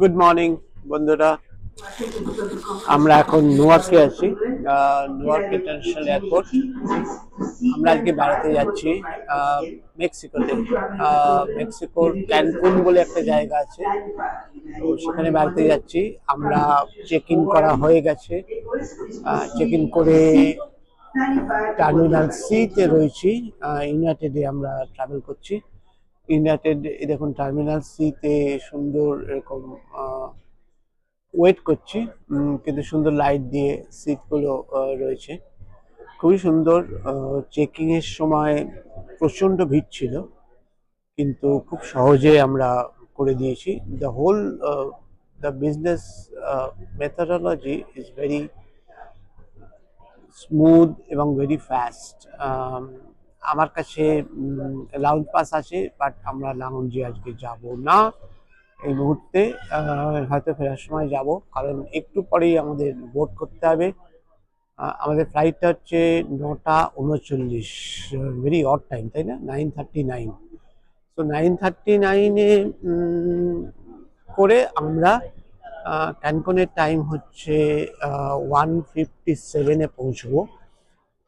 Good morning বন্ধুরা। আমরা এখন নিউইয়র্কে আছি, নিউইয়র্ক ইন্টারন্যাশনাল এয়ারপোর্ট। আমরা আজকে বেড়াতে যাচ্ছি মেক্সিকোতে। মেক্সিকোর ক্যানকুন বলে একটা জায়গা আছে, তো সেখানে বেড়াতে যাচ্ছি। আমরা চেক ইন করা হয়ে গেছে, চেক ইন করে টার্মিনাল সিতে রয়েছি। ইউনাইটেডে আমরা ট্রাভেল করছি। ইউনাইটেড দেখুন টার্মিনাল সিতে সুন্দর এরকম ওয়েট করছি, কিন্তু সুন্দর লাইট দিয়ে সিটগুলো রয়েছে, খুবই সুন্দর। চেকিং এর সময় প্রচন্ড ভিড় ছিল, কিন্তু খুব সহজে আমরা করে দিয়েছি। The business methodology is very smooth এবং ভেরি ফাস্ট। আমার কাছে লাউঞ্জ পাস আছে, বাট আমরা লাউঞ্জে আজকে যাব না এই মুহূর্তে। হয়তো ফেরার সময় যাব, কারণ একটু পরেই আমাদের বোর্ড করতে হবে। আমাদের ফ্লাইটটা হচ্ছে 9:39, ভেরি অড টাইম, তাই না? 9:39। তো 9:39-এ করে আমরা ক্যানকুনের টাইম হচ্ছে 1:57-এ পৌঁছবো।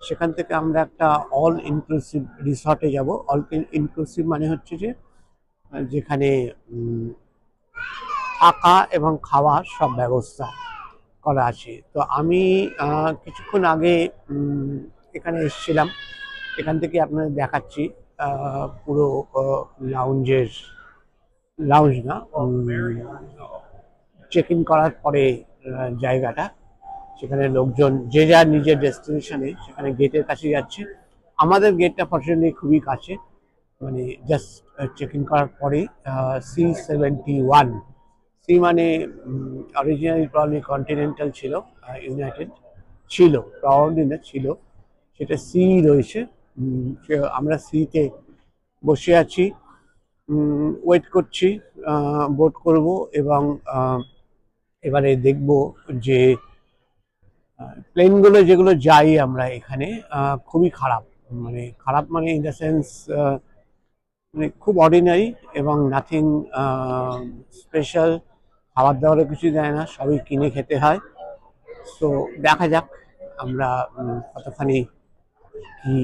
সেখান থেকে আমরা একটা অল ইনক্লুসিভ রিসর্টে যাব। অল ইনক্লুসিভ মানে হচ্ছে যে যেখানে থাকা এবং খাওয়া সব ব্যবস্থা করা আছে। তো আমি কিছুক্ষণ আগে এখানে এসেছিলাম, এখান থেকে আপনাদের দেখাচ্ছি পুরো লাউঞ্জ না, চেক ইন করার পরে জায়গাটা, সেখানে লোকজন যে যার নিজের ডেস্টিনেশনে সেখানে গেটের কাছে যাচ্ছে। আমাদের গেটটা ফর্চুনেটলি খুবই কাছে, মানে জাস্ট চেক ইন করার পরে C-71। সি মানে অরিজিনালি প্রবলি কন্টিনেন্টাল ছিল, ইউনাইটেড ছিল, প্রবলি না ছিল, সেটা সি রয়েছে। আমরা সিতে বসে আছি, ওয়েট করছি, বোট করব। এবং এবারে দেখব যে প্লেনগুলো যেগুলো যাই আমরা এখানে খুবই খারাপ, মানে ইন দ্য সেন্স মানে খুব অর্ডিনারি এবং নাথিং স্পেশাল। খাবার দাবারও কিছু দেয় না, সবই কিনে খেতে হয়। সো দেখা যাক আমরা কতখানি কি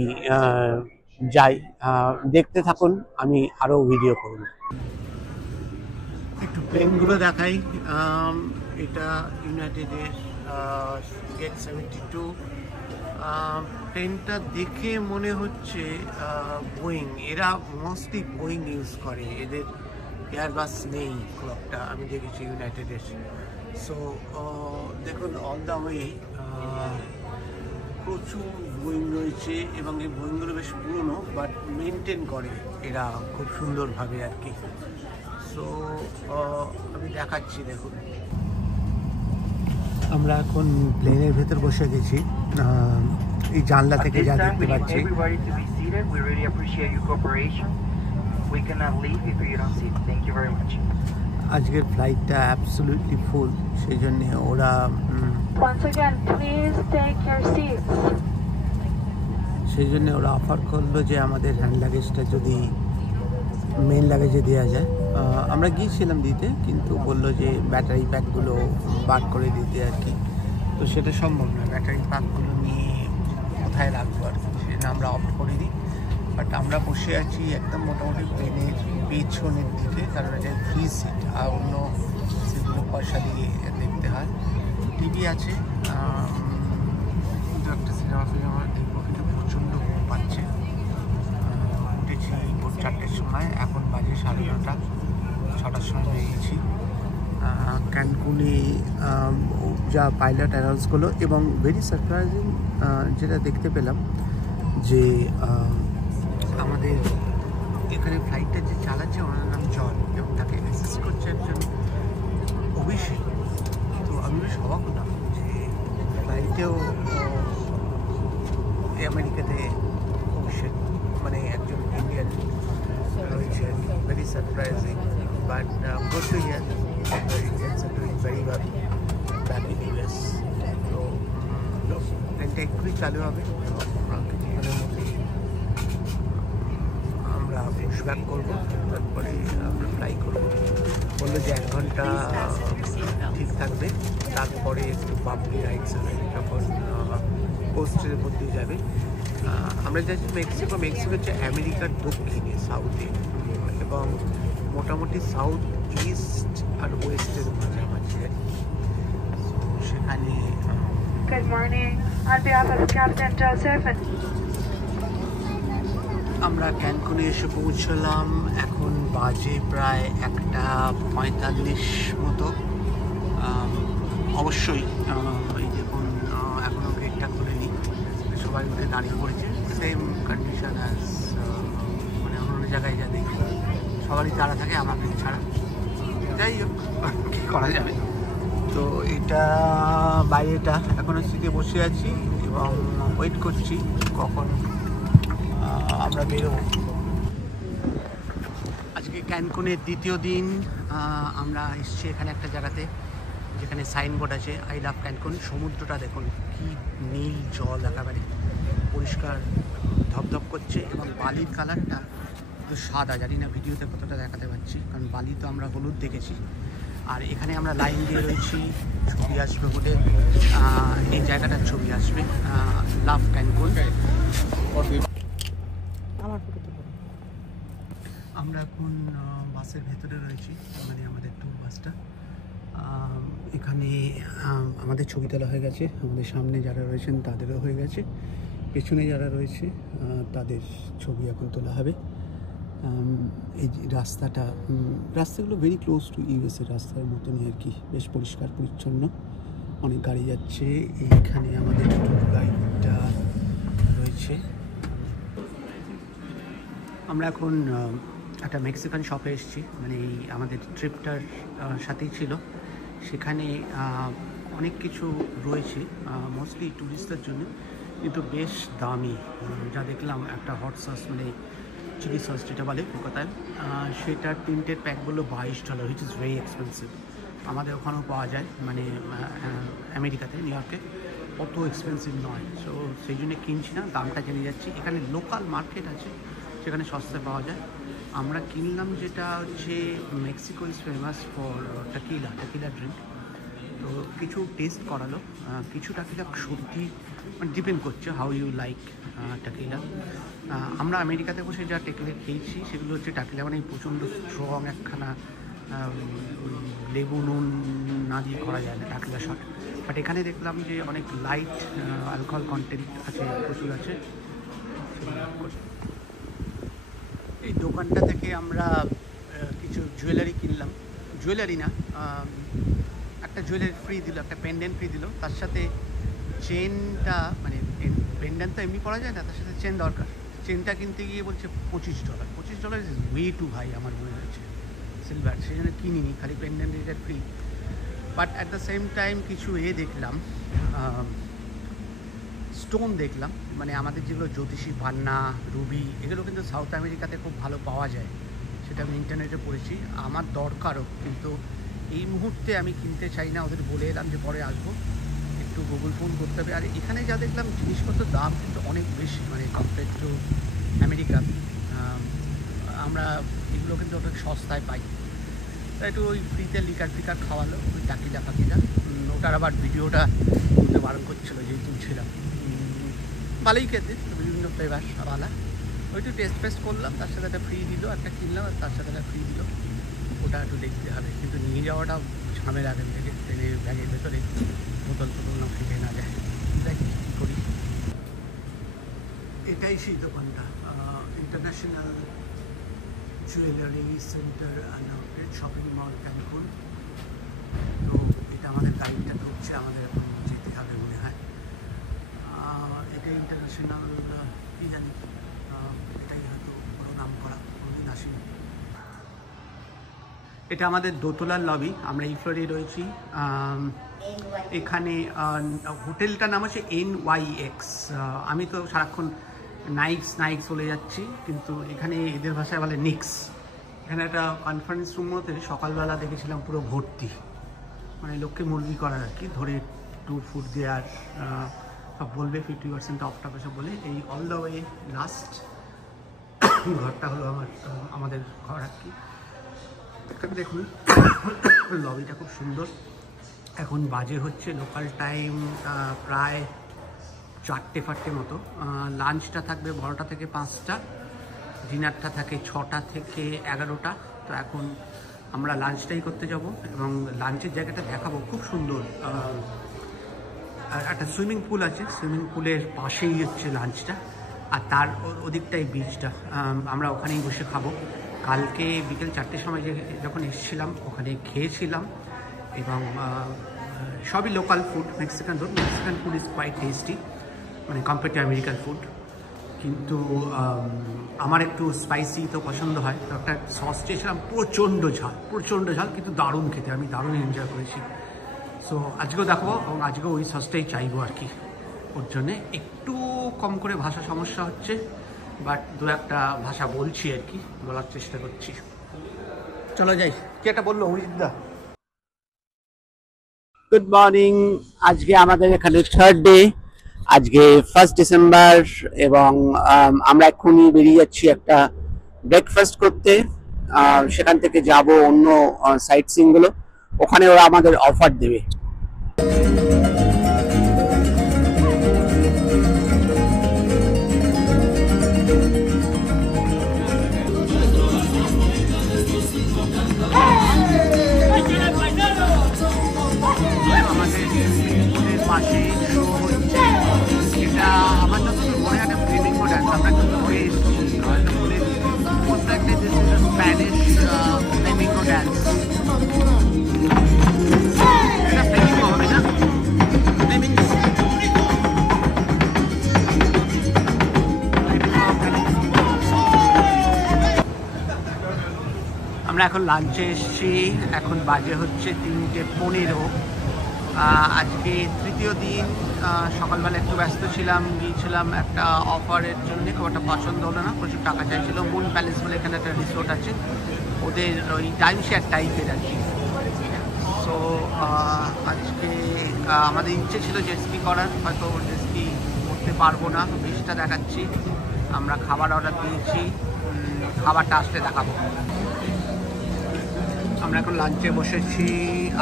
যাই, দেখতে থাকুন, আমি আরও ভিডিও করব। একটু প্লেনগুলো দেখাই। এটা ইউনাইটেডের গেট 72। প্লেনটা দেখে মনে হচ্ছে বোয়িং। এরা মোস্টলি বোয়িং ইউজ করে, এদের এয়ারবাস নেই খুব একটা, আমি দেখেছি ইউনাইটেডের। সো দেখুন অল দ্য ওয়ে প্রচুর বোয়িং রয়েছে, এবং এই বোয়িংগুলো বেশ পুরনো, বাট মেনটেন করে এরা খুব সুন্দরভাবে আর কি। সো আমি দেখাচ্ছি, দেখুন আমরা এখন প্লেনের ভেতর বসে গেছি। এই জানলা থেকে যা দেখতে পাচ্ছি, আজকের ফ্লাইটটা অ্যাবসলিউটলি ফুল, সেই জন্য ওরা অফার করলো যে আমাদের হ্যান্ড লাগেজটা যদি মেন লাগেজে দেওয়া যায়। আমরা গিয়েছিলাম দিতে, কিন্তু বললো যে ব্যাটারি প্যাকগুলো বার করে দিতে আর কি। তো সেটা সম্ভব না, ব্যাটারি প্যাকগুলো নিয়ে কোথায় রাখবো আর কি, সেটা আমরা অফ করে দিই। বাট আমরা বসে আছি একদম মোটামুটি প্লেনের পেছনের দিকে, কারণ এটা 3 সিট, আর অন্য সিটগুলো পয়সা দিয়ে দেখতে হয়। টিভি আছে, কিন্তু একটা সিনেমা ফিনেমা দেখবো, কিন্তু প্রচণ্ড ঘুম পাচ্ছে। উঠেছি ভোর 4টের সময়, এখন বাজে 9:30, 6টার সময় হয়ে গেছি। ক্যানকুনে যা পাইলট অ্যানাউন্স করলো, এবং ভেরি সারপ্রাইজিং যেটা দেখতে পেলাম যে আমাদের এখানে ফ্লাইটটা যে চালাচ্ছে ওনার নাম জন, এবং তাকে অ্যাসিস্ট করছে একজন অভিষেক। তো আমি বেশ অবাক হলাম যে ফ্লাইটেও আমেরিকাতে অভিষেক মানে একজন ইন্ডিয়ান রয়েছে, very surprising. But good to hear Indians are doing very well back in US. তো প্লেনটা এক্ষুনি চালু হবে, কিছুক্ষণের মধ্যেই আমরা পুশ ব্যাক করবো, তারপরে আমরা ফ্লাই করবো। বললো যে 1 ঘন্টা ঠিক থাকবে, তারপরে একটু পাবলি রাইডস হবে যখন কোস্টের মধ্যে যাবে। আমরা যাচ্ছি মেক্সিকো। মেক্সিকো হচ্ছে আমেরিকার দক্ষিণে, সাউথে, এবং মোটামুটি সাউথ ইস্ট আর ওয়েস্টের মাঝামাঝি আর কি। সেখানে Good morning. On behalf of Captain Joseph and আমরা ক্যানকুনে এসে পৌঁছলাম। এখন বাজে প্রায় 1:45 মতো। অবশ্যই এই দেখুন এখনও গেটটা খুলেনি, সবাই উঠে দাঁড়িয়ে পড়েছে। সেম কন্ডিশন অ্যাজ মানে অন্য জায়গায় যা দেখি, সবারই তারা থাকে, আমাকে ছাড়া। যাই হোক, কী করা যাবে। তো এটা বাইরেটা এখনও সিটে বসে আছি এবং ওয়েট করছি কখন আমরা বেরোবো। আজকে ক্যানকুনের দ্বিতীয় দিন। আমরা এসছি এখানে একটা জায়গাতে যেখানে সাইনবোর্ড আছে আই লাভ ক্যানকুন। সমুদ্রটা দেখুন কি নীল জল, একেবারে পরিষ্কার ধপধপ করছে, এবং বালির কালারটা একটু সাদা। জানি না ভিডিওতে কতটা দেখাতে পারছি, কারণ বালি তো আমরা হলুদ দেখেছি। আর এখানে আমরা লাইন দিয়ে রয়েছি, ছবি আসবে বলে। এই জায়গাটার ছবি আসবে, লাভ ক্যানকুন। আমরা এখন বাসের ভেতরে রয়েছি, মানে আমাদের ট্যুর বাসটা। এখানে আমাদের ছবি তোলা হয়ে গেছে, আমাদের সামনে যারা রয়েছেন তাদেরও হয়ে গেছে, পেছনে যারা রয়েছে তাদের ছবি এখন তোলা হবে। এই রাস্তাগুলো ভেরি ক্লোজ টু ইউএসএ রাস্তার মতনই আর কি, বেশ পরিষ্কার পরিচ্ছন্ন, অনেক গাড়ি যাচ্ছে। এইখানে আমাদের ট্যুর গাইডটা রয়েছে। আমরা এখন একটা মেক্সিকান শপে এসেছি, মানে এই আমাদের ট্রিপটার সাথেই ছিল। সেখানে অনেক কিছু রয়েছে, মোস্টলি ট্যুরিস্টদের জন্য, কিন্তু বেশ দামি। যা দেখলাম, একটা হট সস মানে চিলি সস যেটা বলে কলকাতায়, সেটার প্রিন্টের প্যাকগুলো $22, হুইচ ইজ ভেরি এক্সপেন্সিভ। আমাদের ওখানেও পাওয়া যায়, মানে আমেরিকাতে, নিউ ইয়র্কে অত এক্সপেন্সিভ নয়। সো সেই জন্য কিনছি না, দামটা জেনে যাচ্ছি। এখানে লোকাল মার্কেট আছে, সেখানে সস্তায় পাওয়া যায়। আমরা কিনলাম যেটা হচ্ছে Mexico is famous for tequila drink. তো কিছু টেস্ট করালো, কিছু টাকিলা সত্যি মানে ডিপেন্ড করছে হাউ ইউ লাইক টাকিলা। আমরা আমেরিকাতে বসে যা টেকিলা খেয়েছি সেগুলো হচ্ছে টাকিলা মানে প্রচণ্ড স্ট্রং একখানা, লেবু নুন না দিয়ে করা যায় না টাকিলা শট। বাট এখানে দেখলাম যে অনেক লাইট অ্যালকোহল কন্টেন্ট আছে, প্রচুর আছে। এই দোকানটা থেকে আমরা কিছু জুয়েলারি কিনলাম। জুয়েলারি না, একটা জুয়েলারি ফ্রি দিল, একটা পেন্ডেন্ট ফ্রি দিল। তার সাথে চেনটা, মানে পেন্ডেন্ট তো এমনি পরা যায় না, তার সাথে চেন দরকার। চেনটা কিনতে গিয়ে বলছে $25। $25 ইজ ওয়ে টু হাই আমার মনে হয়েছে, সিলভার। সেই জন্য কিনিনি, খালি পেন্ডেন্ট এটা free. But at the same time কিছু দেখলাম, স্টোন দেখলাম, মানে আমাদের যেগুলো জ্যোতিষী, পান্না, রুবি, এগুলো কিন্তু সাউথ আমেরিকাতে খুব ভালো পাওয়া যায়, সেটা আমি ইন্টারনেটে পড়েছি। আমার দরকারও, কিন্তু এই মুহূর্তে আমি কিনতে চাই না। ওদের বলে এলাম যে পরে আসবো, একটু গুগল ফোন করতে হবে। আর এখানে যা দেখলাম জিনিসপত্রের দাম কিন্তু অনেক বেশি, মানে কম্পেয়ার টু আমেরিকা। আমরা এগুলো কিন্তু অনেক সস্তায় পাই। তাই একটু ওই ফ্রিতে লিকার ফিকার খাওয়ালো, ওই টাকিলা ফাকিলা। ওটার আবার ভিডিওটা করতে বারণ করছিলো, যেই তুলছিলাম। ভালোই খেতে, বিভিন্ন ফ্লেভার ভালো। ওইটু টেস্ট ফেস্ট করলাম, তার সাথে একটা ফ্রি দিল, একটা কিনলাম আর তার সাথে একটা ফ্রি দিল। ওটা একটু দেখতে হবে, কিন্তু নিয়ে যাওয়াটাও ঝামেলা আগে থেকে, ট্রেনে ব্যাগের ভেতরে বোতল না ফেলে না যায়। দেখি কী করি। এটাই সেই দোকানটা, international jewellery centre and outlet shopping mall Cancun. তো এটা আমাদের গাইডটা ঢুকছে, আমাদের এখন যেতে হবে মনে হয়। এটা ইন্টারন্যাশনাল কী জানি, এটাই হয়তো কোনো নাম করা, কোনোদিন আসিনি। এটা আমাদের দোতলার লবি, আমরা এই ফ্লোরে রয়েছি। এখানে হোটেলটার নাম হচ্ছে NYX। আমি তো সারাক্ষণ নাইক্স বলে যাচ্ছি, কিন্তু এখানে এদের ভাষায় বলে নিক্স। এখানে একটা কনফারেন্স রুম মধ্যে সকালবেলা দেখেছিলাম পুরো ভর্তি, মানে লোককে মুরগি করার আর কি, ধরে ট্যুর ফুড দেওয়ার, সব বলবে 50% অফ টাকা সব বলে। এই অল দ্য ওয়ে লাস্ট ঘরটা হলো আমাদের ঘর আর কি। এখানে দেখুন লবিটা খুব সুন্দর। এখন বাজে হচ্ছে লোকাল টাইম প্রায় 4টে মতো। লাঞ্চটা থাকবে 12টা থেকে 5টা, ডিনারটা থাকে 6টা থেকে 11টা। তো এখন আমরা লাঞ্চটাই করতে যাব এবং লাঞ্চের জায়গাটা দেখাবো, খুব সুন্দর। একটা সুইমিং পুল আছে, সুইমিং পুলের পাশেই হচ্ছে লাঞ্চটা, আর তার ওদিকটাই বিচটা। আমরা ওখানেই বসে খাবো। কালকে বিকেল 4টের সময় যখন এসেছিলাম ওখানে খেয়েছিলাম এবং সবই local food. Mexican food is quite tasty, মানে কম্পেয়ার টু আমেরিকান ফুড। কিন্তু আমার একটু স্পাইসি তো পছন্দ হয়, তো একটা সস চেয়েছিলাম, প্রচণ্ড ঝাল কিন্তু দারুণ খেতে, আমি দারুণ এনজয় করেছি। সো আজকেও দেখাবো এবং আজকেও ওই সসটাই চাইবো আর কি। ওর জন্যে একটু কম করে ভাষা সমস্যা হচ্ছে, বাট দু একটা ভাষা বলছি আর কি, বলার চেষ্টা করছি। চলো যাই। কি একটা বললো অভিজিৎদা? Good morning. আজকে আমাদের এখানে 3rd ডে, আজকে 1 ডিসেম্বর এবং আমরা এক্ষুনি বেরিয়ে যাচ্ছি একটা ব্রেকফাস্ট করতে। সেখান থেকে যাব অন্য সাইট সিইং গুলো, ওখানে ওরা আমাদের অফার দেবে। আমাদের পাশে শো হচ্ছে, এটা আমার যতদূর মনে হয় একটা ফ্লেমিঙ্গো ডান্স। আমরা একটু ঘুরে এসেছি, হয়তো বলে প্রত্যেকটা this is Spanish Flamengo dance. এটা ফ্লেমিঙ্গো হবে না? ফ্লেমিঙ্গো আমরা এখন লাঞ্চে এসেছি। এখন বাজে হচ্ছে 3:15। আজকে 3য় দিন। সকালবেলা একটু ব্যস্ত ছিলাম, গিয়েছিলাম একটা অফারের জন্য, খুব একটা পছন্দ হলো না, প্রচুর টাকা চাইছিল। মুন প্যালেস বলে এখানে একটা রিসোর্ট আছে, ওদের ওই টাইম শেয়ার টাইপের আর কি। সো আজকে আমাদের ইচ্ছে ছিল জেটস্কি করার, হয়তো জেটস্কি করতে পারবো না, বৃষ্টিটা দেখাচ্ছি। আমরা খাবার অর্ডার দিয়েছি, খাবারটা আসলে দেখাবো। আমরা এখন লাঞ্চে বসেছি।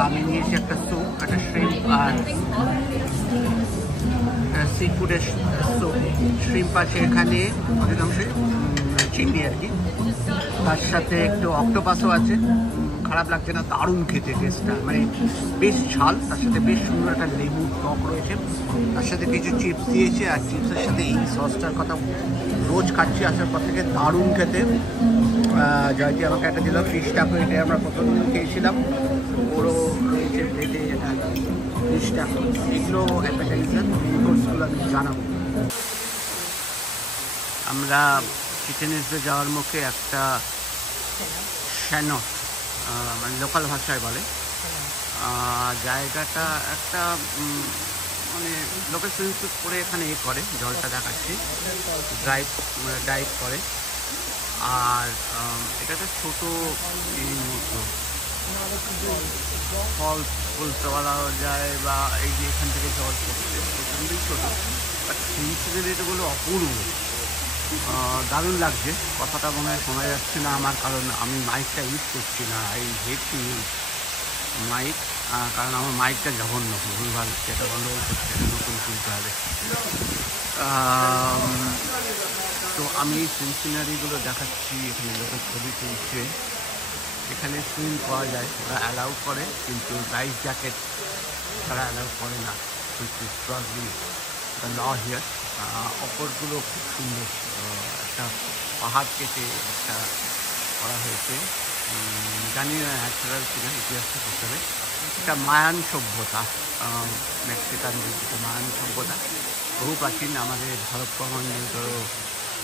আমি নিয়েছি একটা স্যুপ, একটা শ্রিম্প আর সি ফুডের স্যুপ। শ্রিম্প আছে এখানে অধিকাংশে চিংড়ি আর কি, তার সাথে একটু অক্টোপাসও আছে। খারাপ লাগছে না, দারুণ খেতে টেস্টটা, মানে বেশ ঝাল, তার সাথে বেশ সুন্দর একটা লেবুর টক রয়েছে, তার সাথে কিছু চিপস দিয়েছে, আর চিপসের সাথে এই সসটার কথা রোজ খাচ্ছি আসার পর থেকে, দারুণ খেতে। জয়টি আমাকে একটা দিল ফিশ টাকো, এটাই আমরা প্রথম দিন খেয়েছিলাম। ওরও রয়েছে প্লেটে এটা ফিশ টাকো। এগুলো অ্যাপেটাইজার, কোর্সগুলো আমি জানাবো। আমরা চিকেনেসে যাওয়ার মুখে একটা শ্যানো, মানে লোকাল ভাষায় বলে, জায়গাটা একটা মানে লোকাল সুইমিং স্যুট পরে এখানে করে, জলটা দেখাচ্ছি, ডাইভ করে। আর এটা একটা ছোটো মতো ফলস বলতে বলা যায়, বা এই যে এখান থেকে জল পড়ছে প্রচণ্ডই ছোটো, বাট সিনারিগুলো অপূর্ব, দারুণ লাগছে। কথাটা মনে হয় শোনা যাচ্ছে না আমার, কারণ আমি মাইকটা ইউজ করছি না। এই হেড টু ইউজ মাইক, কারণ আমার মাইকটা জঘন্য, ভুলভাল সেটা গন্ডগোল করছে, নতুন কিনতে হবে। তো আমি এই সিনারিগুলো দেখাচ্ছি, এখানে লোকের ছবি তুলছে। এখানে সুইম পাওয়া যায়, ওরা অ্যালাউ করে, কিন্তু লাইফ জ্যাকেট তারা অ্যালাউ করে না, ল হিয়ার। অপরগুলো খুব সুন্দর, একটা পাহাড় কেটে একটা করা হয়েছে, জানি না ন্যাচারাল কিনা, ইতিহাসটা করতে হবে। একটা মায়ান সভ্যতা, মেক্সিকান যেটা মায়ান সভ্যতা, বহু প্রাচীন, আমাদের হরপ্পা মহেঞ্জোদারো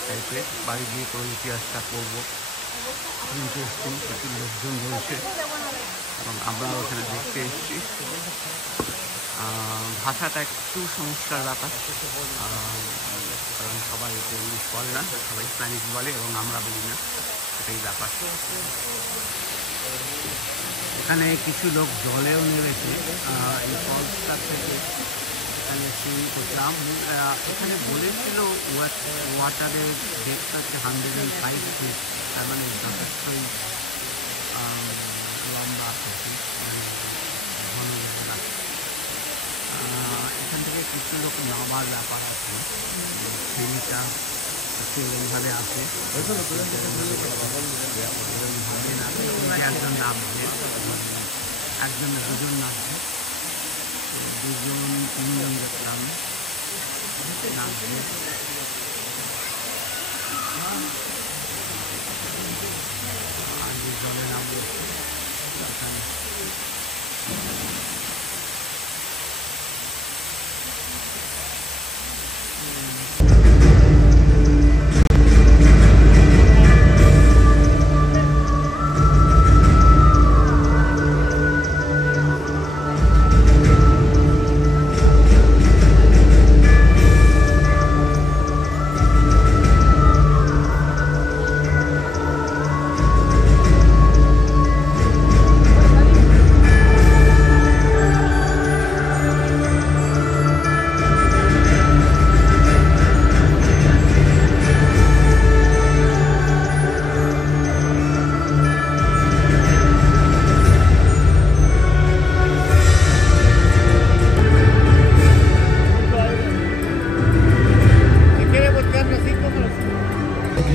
টাইপের। বাড়ি গিয়ে কোনো ইতিহাসটা পড়বো, ইন্টারেস্টিং, প্রচুর লোকজন রয়েছে এবং আমরা ওখানে দেখতে এসেছি। ভাষাটা একটু সমস্যার ব্যাপার, কারণ সবাই এতে ইংলিশ বলে না, সবাই স্প্যানিশ বলে এবং আমরা বলি না, এটাই ব্যাপার। এখানে কিছু লোক জলেও নেমেছে, এই ফলসটা থেকে এখানে সুইমিং করলাম। এখানে বলেছিল ওয়াটারের ডেপথ হচ্ছে 105 ফিট, তার মানে যথেষ্টই ভাবার ব্যাপার আছে, ফিলটা এইভাবে আসে ভাবে না, একজন নামছে, একজন দুজন নামছে, দুজন তিনজন দেখলাম নামছে। আর যে জলে নামবে এখানে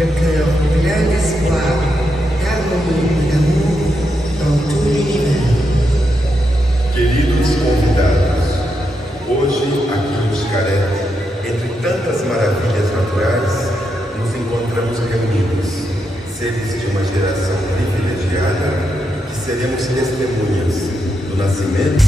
Le cœur plein d'espoir, d'harmonie, d'amour dans tout l'univers. Queridos convidados, hoje aqui em Xcaré, entre tantas maravilhas naturais, nos encontramos reunidos, seres de uma geração privilegiada, que seremos testemunhas do nascimento.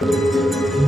Thank